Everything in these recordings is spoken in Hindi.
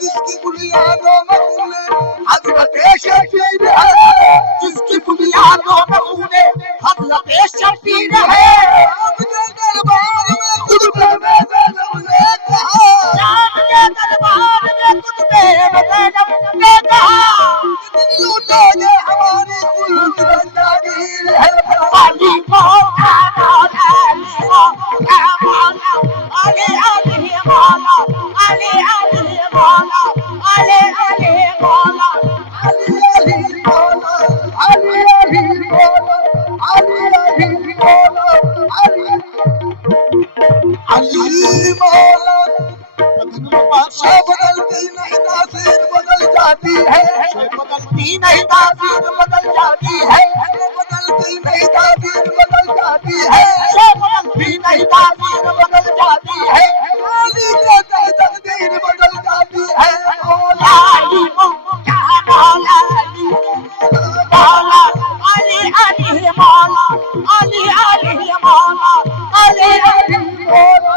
जिसकी बुनियादों में तूने हजरत शफीर है, जिसकी बुनियादों में तूने हजरत शफीर है, आपके दरबार में खुद पे ज़ैनब ने कहा, आपके दरबार में खुद पे ज़ैनब ने कहा, कितनी लूटोगे हमारी कुल जागीर है। अली मौला अली मौला अली अली मौला अली अली मौला अली अली मौला अली अली मौला अली अली मौला अली अली मौला अली मौला। बादशाह बदलती नहीं तासीर बदल जाती है, बदलती नहीं तासीर बदल जाती है, बदलती नहीं तासीर बदल जाती है, बदलती नहीं तासीर बदल जाती है, अली के तकदीर बदल जाती है। मौला अली मौला अली मौला अली अली मौला अली अली मौला अली अली मौला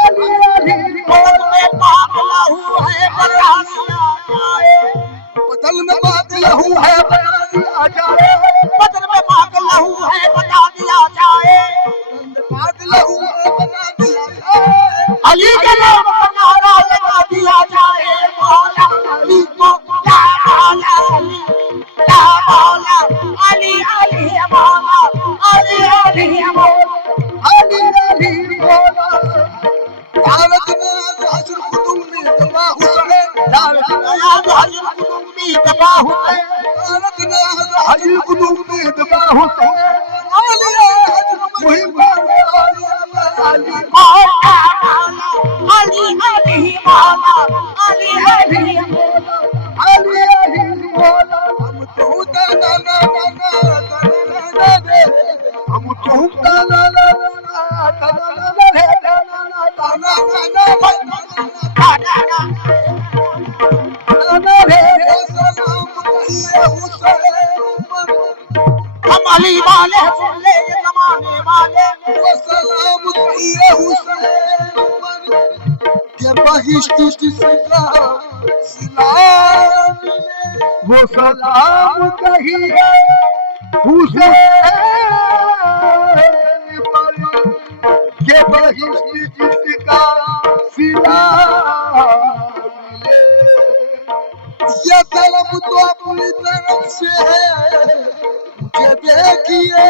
अली अली मौला। बदल में पाक लहू है बता दिया जाए, बदल में पाक लहू है बता दिया जाए, बदल में पाक लहू है बता दिया जाए, अली के नाम पर नारा लगा दिया जाए। मौला अली मौला अली या मौला अली अली मौला अली अली मौला अली अली मौला। दावत में हजर खुदूम में दबा हुसैन, दावत में हजर खुदूम में दबा हुसैन, दावत में हजर खुदूम में दबा हुसैन, अली हजर मुहिम अली अली मौला अली अली मौला अली अली मौला अली अली मौला। हम तो दाना दाना दाना दे, हम तो दाना दाना दाना दे, हम अली वाले सुन ले ये जमाने वाले, वो सलाम कहिए हुसैन के बहिश्त जिसका सलाम, वो सलाम कहिए हुसैन के बहिश्त जिसका सिला मिले। ये तरफ तो अपनी तरफ से है, मुझे देखिए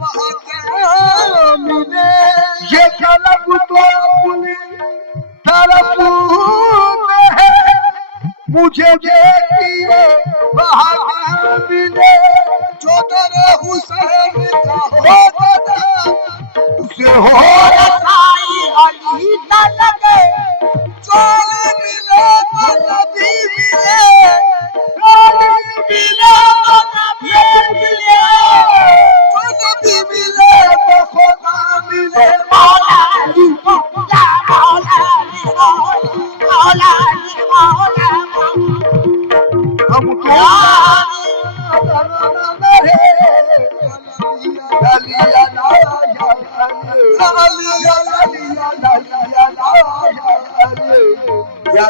वहाँ क्या मिले। ये तरफ तो अपनी तरफ में है, मुझे देखिए वहाँ क्या मिले। जो तेरे हुसैन का होता था उसे हो रसाई अली न लगे, चोली मिले तो नबी मिले, चोली मिले तो नबी मिले, जो नबी मिले तो खुदा मिले। मौला अली मौला मौला अली मौला मौला अली मौला। लालिया लाया लालिया लालिया लालिया लाया या